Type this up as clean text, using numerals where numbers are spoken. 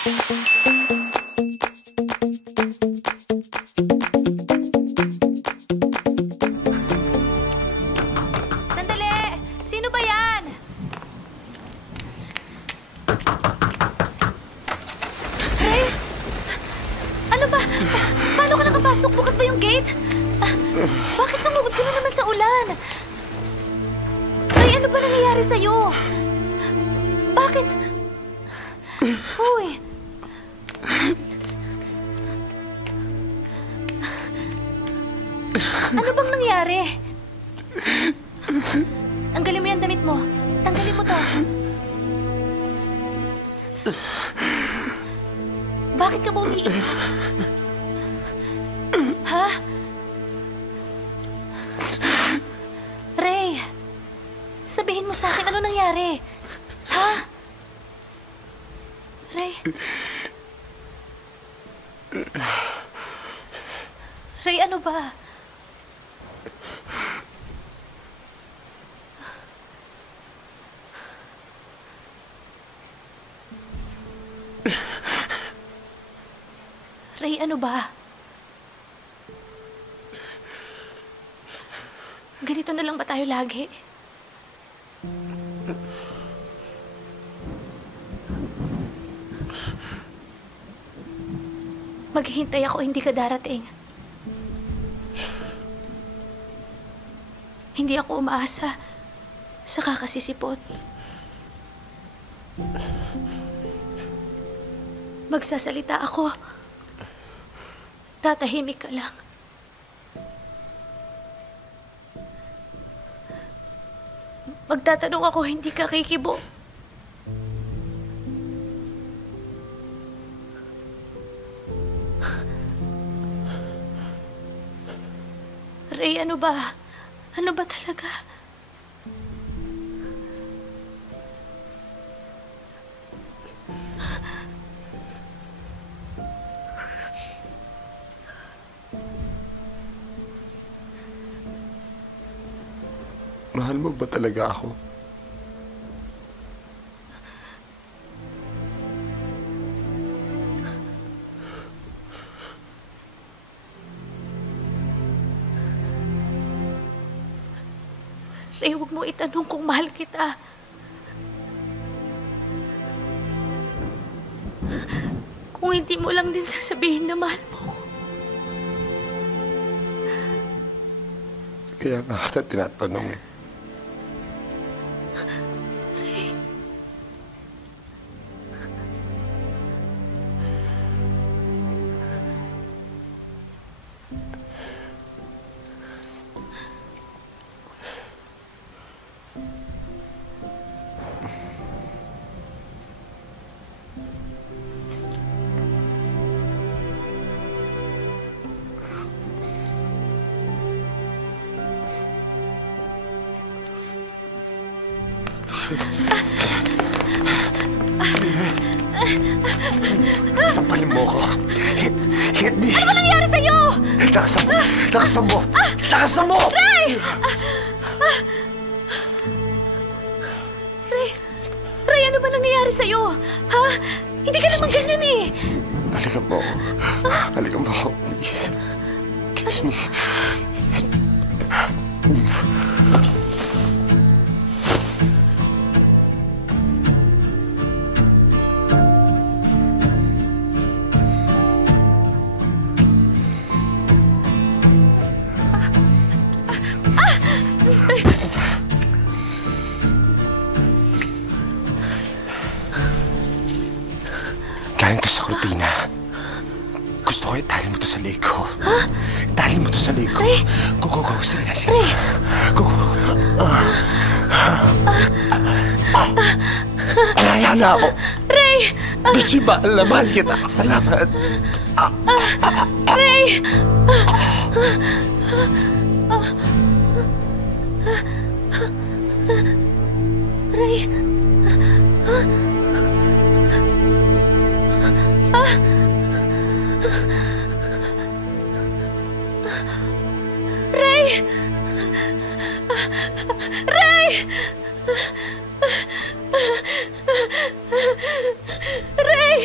Sandali! Sino ba yan? Ray? Ano ba? Paano ka nakapasok? Bukas ba yung gate? Bakit sumugod ka na naman sa ulan? Ray, ano ba nangyayari sa'yo? Bakit? Hoy! Ano bang nangyari? Tanggalin mo yung damit mo. Tanggalin mo to. Bakit ka ba umiiyak? Ha? Ray, sabihin mo sa akin ano nangyari. Ha? Ray? Ray, ano ba? Ray, ano ba? Ganito na lang ba tayo lagi? Maghihintay ako, hindi ka darating. Hindi ako umaasa sa kakasisipot. Magsasalita ako. Tatahimik ka lang. Magtatanong ako, hindi ka kikibo. Ray, ano ba? Ano ba talaga? Mahal mo ba talaga ako? Ray, huwag mo itanong kung mahal kita. Kung hindi mo lang din sasabihin na mahal mo ko. Kaya nga kita tinatanong eh. Ray. Sampalin mo ko. Hit me. Ano ba nangyari sa'yo? Lakasan mo. Lakasan mo. Lakasan mo! Ray! Ray! Ray, ano ba nangyayari sa'yo? Ha? Hindi ka naman ganyan eh. Halikan mo ako. Halikan mo ako, please. Kiss me. Galing to sa kurtina. Gusto ko itali mo to sa leg ko. Ha? Itali mo to sa leg ko. Ray! Go, go, go. Sige na, sige. Ray! Go, go, go. Alaya na ako. Ray! Bichi, mahal kita. Salamat. Ray! Ray! Ray! Ray! Ray!